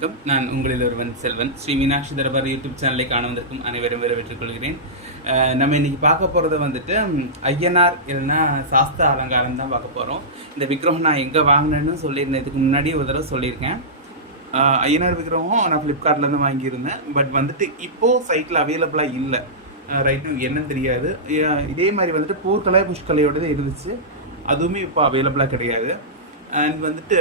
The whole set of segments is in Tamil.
வணக்கம். நான் உங்களில் ஒருவன் செல்வன். ஸ்ரீ மீனாட்சி தர்பார் யூடியூப் சேனலை காண வந்திருக்கும் அனைவரும் வரவேற்றுக் கொள்கிறேன். நம்ம இன்னைக்கு பார்க்க போகிறது வந்துட்டு ஐயனார் இல்லைன்னா சாஸ்திர அலங்காரம் தான் பார்க்க போகிறோம். இந்த விக்கிரகம் நான் எங்கே வாங்கினேன்னு சொல்லியிருந்தேன், இதுக்கு முன்னாடி ஒரு தடவை சொல்லியிருக்கேன். ஐயனார் விக்கிரகம் நான் ஃப்ளிப்கார்ட்லேருந்து வாங்கியிருந்தேன். பட் வந்துட்டு இப்போது சைட்டில் அவைலபிளாக இல்லை. ரைட்டு என்னன்னு தெரியாது. இதே மாதிரி வந்துட்டு பூர்க்கலை புஷ்கலையோடது இருந்துச்சு, அதுவுமே இப்போ அவைலபிளாக கிடையாது. அண்ட் வந்துட்டு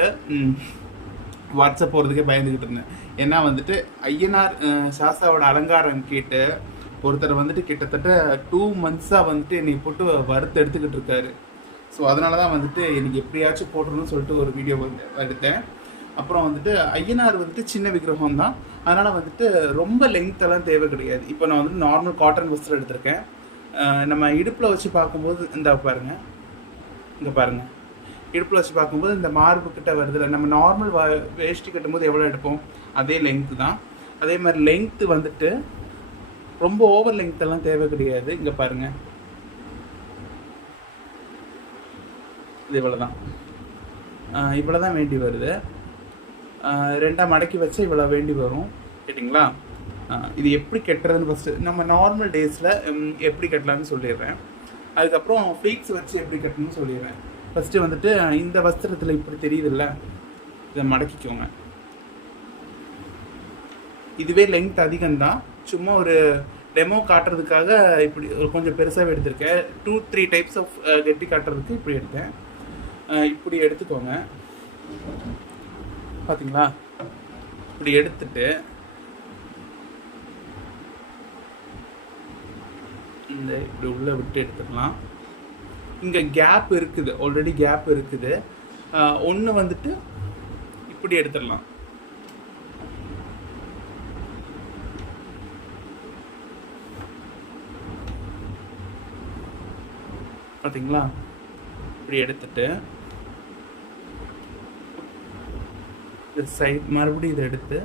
வாட்ஸ்அப் போகிறதுக்கே பயந்துக்கிட்டு இருந்தேன். ஏன்னா வந்துட்டு ஐயனார் சாஸ்தாவோட அலங்காரம் கேட்டு ஒருத்தர் வந்துட்டு கிட்டத்தட்ட 2 months-ஆக வந்துட்டு என்னை போட்டு வறுத்து எடுத்துக்கிட்டு இருக்காரு. ஸோ அதனால தான் வந்துட்டு எனக்கு எப்படியாச்சும் போட்டுருன்னு சொல்லிட்டு ஒரு வீடியோ வந்து எடுத்தேன். அப்புறம் வந்துட்டு ஐயனார் வந்துட்டு சின்ன விக்கிரகம் தான், அதனால் வந்துட்டு ரொம்ப லெங்க்த்தெல்லாம் தேவை கிடையாது. இப்போ நான் வந்துட்டு நார்மல் காட்டன் வஸ்திரம் எடுத்திருக்கேன். நம்ம இடுப்பில் வச்சு பார்க்கும்போது இந்த பாருங்கள், இங்கே பாருங்கள், இடுப்பில் வச்சு பார்க்கும்போது இந்த மார்பு கிட்ட வருதுல, நம்ம நார்மல் வேஷ்டி கட்டும்போது எவ்வளோ எடுப்போம் அதே லெங்க்த்து தான். அதே மாதிரி லெங்க்த்து வந்துட்டு ரொம்ப ஓவர் லெங்க்த்தெல்லாம் தேவை கிடையாது. இங்கே பாருங்கள், இது இவ்வளோ தான் வேண்டி வருது. 2 மடக்கி வச்சு இவ்வளோ வேண்டி வரும், கேட்டிங்களா? இது எப்படி கட்டுறதுன்னு ஃபஸ்ட்டு நம்ம நார்மல் டேஸில் எப்படி கட்டலான்னு சொல்லிடுறேன். அதுக்கப்புறம் ஃப்ளீக்ஸ் வச்சு எப்படி கட்டணும்னு சொல்லிடுறேன். ஃபஸ்ட்டு வந்துட்டு இந்த வஸ்திரத்தில் இப்படி தெரியுதுல்ல, இதை மடக்கிக்கோங்க. இதுவே லெங்த் அதிகம்தான், சும்மா ஒரு டெமோ காட்டுறதுக்காக இப்படி ஒரு கொஞ்சம் பெருசாகவே எடுத்திருக்கேன். 2-3 டைப்ஸ் ஆஃப் கெட்டி காட்டுறதுக்கு இப்படி எடுத்தேன். இப்படி எடுத்துக்கோங்க, பார்த்தீங்களா? இப்படி எடுத்துட்டு இந்த இப்படி உள்ளே விட்டு எடுத்துக்கலாம். இங்கே கேப் இருக்குது, ஆல்ரெடி கேப் இருக்குது. ஒன்று வந்துட்டு இப்படி எடுத்துடலாம். பார்த்தீங்களா? இப்படி எடுத்துட்டு இந்த சைட் மறுபடியும் இதை எடுத்து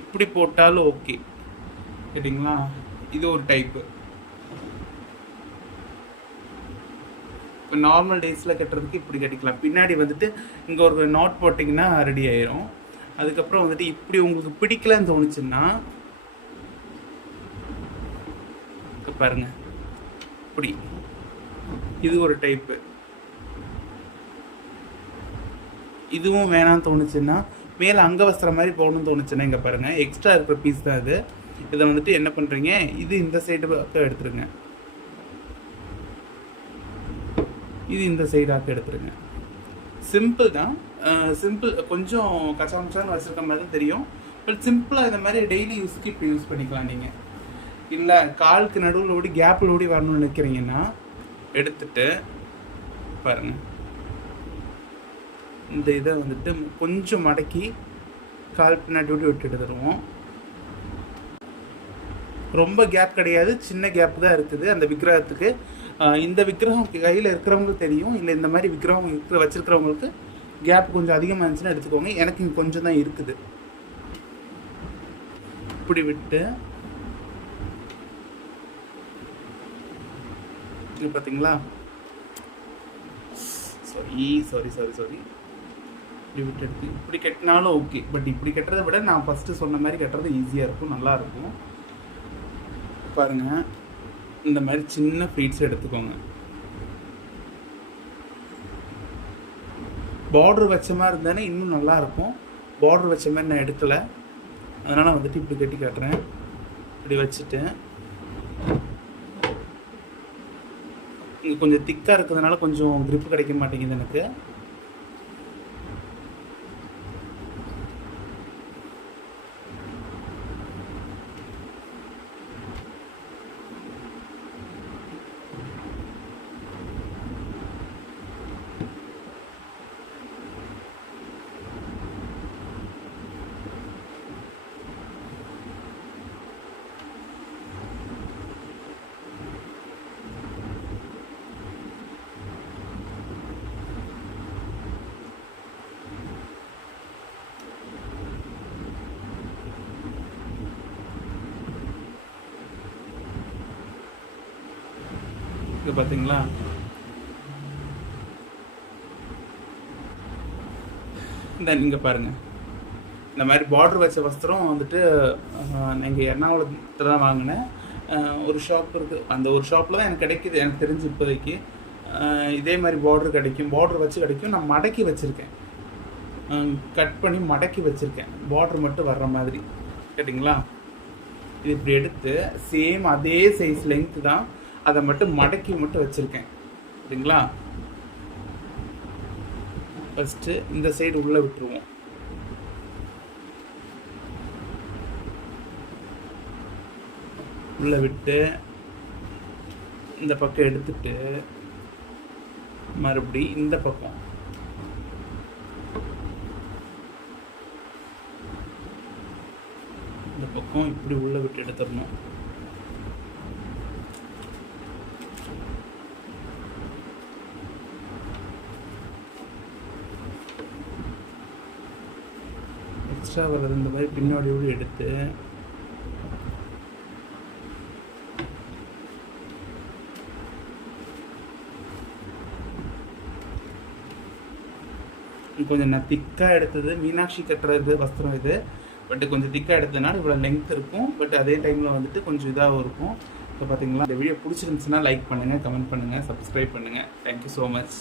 இப்படி போட்டாலும் ஓகே, கேட்டிங்களா? இது ஒரு டைப்பு. இப்போ நார்மல் டேஸில் கட்டுறதுக்கு இப்படி கட்டிக்கலாம். பின்னாடி வந்துட்டு இங்கே ஒரு நாட் போட்டிங்கன்னா ரெடி ஆயிரும். அதுக்கப்புறம் வந்துட்டு இப்படி உங்களுக்கு பிடிக்கலன்னு தோணுச்சுன்னா பாருங்க, இப்படி இது ஒரு டைப்பு. இதுவும் வேணான்னு தோணுச்சுன்னா மேலே அங்கவஸ்திரம் மாதிரி போகணும்னு தோணுச்சுன்னா இங்கே பாருங்கள், எக்ஸ்ட்ரா இருக்கிற பீஸ் தான் இது. இதை வந்துட்டு என்ன பண்ணுறீங்க, இது இந்த சைடாக எடுத்துருங்க, இது இந்த சைடாக எடுத்துருங்க. சிம்பிள் தான், சிம்பிள். கொஞ்சம் கச்சாமச்சான்னு வச்சுருக்க மாதிரி தான் தெரியும், பட் சிம்பிளாக இந்த மாதிரி டெய்லி யூஸ்க்கு இப்படி யூஸ் பண்ணிக்கலாம். நீங்கள் இல்லை காலுக்கு நடுவில் ஓடி கேப்பில் ஓடி வரணும்னு நினைக்கிறீங்கன்னா எடுத்துட்டு பாருங்கள், இந்த இதை வந்துட்டு கொஞ்சம் மடக்கி கால் பின்னாடி ஓடி விட்டு எடுத்துருவோம். ரொம்ப கேப் கிடையாது, சின்ன கேப் தான் இருக்குது அந்த விக்கிரகத்துக்கு. இந்த விக்கிரகம் கையில் இருக்கிறவங்களுக்கு தெரியும், இல்லை இந்த மாதிரி விக்கிரகம் வச்சுருக்கிறவங்களுக்கு கேப் கொஞ்சம் அதிகமாக இருந்துச்சுன்னா எடுத்துக்கோங்க. எனக்கு இங்கே கொஞ்சம் தான் இருக்குது. இப்படி விட்டு இது பார்த்தீங்களா? சாரி இப்படி விட்டு எடுத்து இப்படி கட்டினாலும் ஓகே. பட் இப்படி கட்டுறதை விட நான் ஃபஸ்ட்டு சொன்ன மாதிரி கட்டுறது ஈஸியாக இருக்கும், நல்லாயிருக்கும். பாருங்கள், இந்த மாதிரி சின்ன ஃப்ளீட்ஸ் எடுத்துக்கோங்க. பார்டர் வச்ச மாதிரி இருந்தானே இன்னும் நல்லாயிருக்கும். பார்டர் வச்ச மாதிரி நான் எடுக்கலை, அதனால் வந்துட்டு இப்படி கட்டி காட்டுறேன். இப்படி வச்சுட்டு இங்கே கொஞ்சம் திக்காக இருக்கிறதுனால கொஞ்சம் க்ரிப்பு கிடைக்க மாட்டேங்குது எனக்கு. இது பார்த்தீங்களா? இந்த நீங்கள் பாருங்கள், இந்த மாதிரி பார்டர் வச்ச வஸ்திரம் வந்துட்டு நான் இங்கே எர்ணாகுளத்தில் தான் வாங்கினேன். ஒரு ஷாப் இருக்குது, அந்த ஒரு ஷாப்பில் தான் எனக்கு கிடைக்கிது எனக்கு தெரிஞ்சு இப்போதைக்கு. இதே மாதிரி பார்டர் கிடைக்கும், பார்டர் வச்சு கிடைக்கும். நான் மடக்கி வச்சுருக்கேன், கட் பண்ணி மடக்கி வச்சுருக்கேன், பார்டர் மட்டும் வர்ற மாதிரி. கேட்டிங்களா? இது இப்படி எடுத்து சேம் அதே சைஸ் லென்த்து தான், அதை மட்டும் மடக்கி மட்டும் வச்சுருக்கேன். சரிங்களா? ஃபஸ்ட்டு இந்த சைடு உள்ளே விட்டுருவோம். உள்ளே விட்டு இந்த பக்கம் எடுத்துட்டு மறுபடி இந்த பக்கம் இப்படி உள்ள விட்டு எடுத்துடணும். எக்ஸ்ட்ரா வர்றது இந்த மாதிரி பின்னாடியோடு எடுத்து கொஞ்சம் நான் திக்காக எடுத்தது. மீனாட்சி கட்டுறது வஸ்திரம் இது, பட் கொஞ்சம் திக்காக எடுத்ததுனால இவ்வளோ லென்த் இருக்கும். பட் அதே டைமில் வந்துட்டு கொஞ்சம் இதாகவும் இருக்கும். இப்போ பார்த்தீங்களா? இந்த வீடியோ பிடிச்சிருந்துச்சுன்னா லைக் பண்ணுங்கள், கமெண்ட் பண்ணுங்கள், சப்ஸ்கிரைப் பண்ணுங்கள். Thank you so much.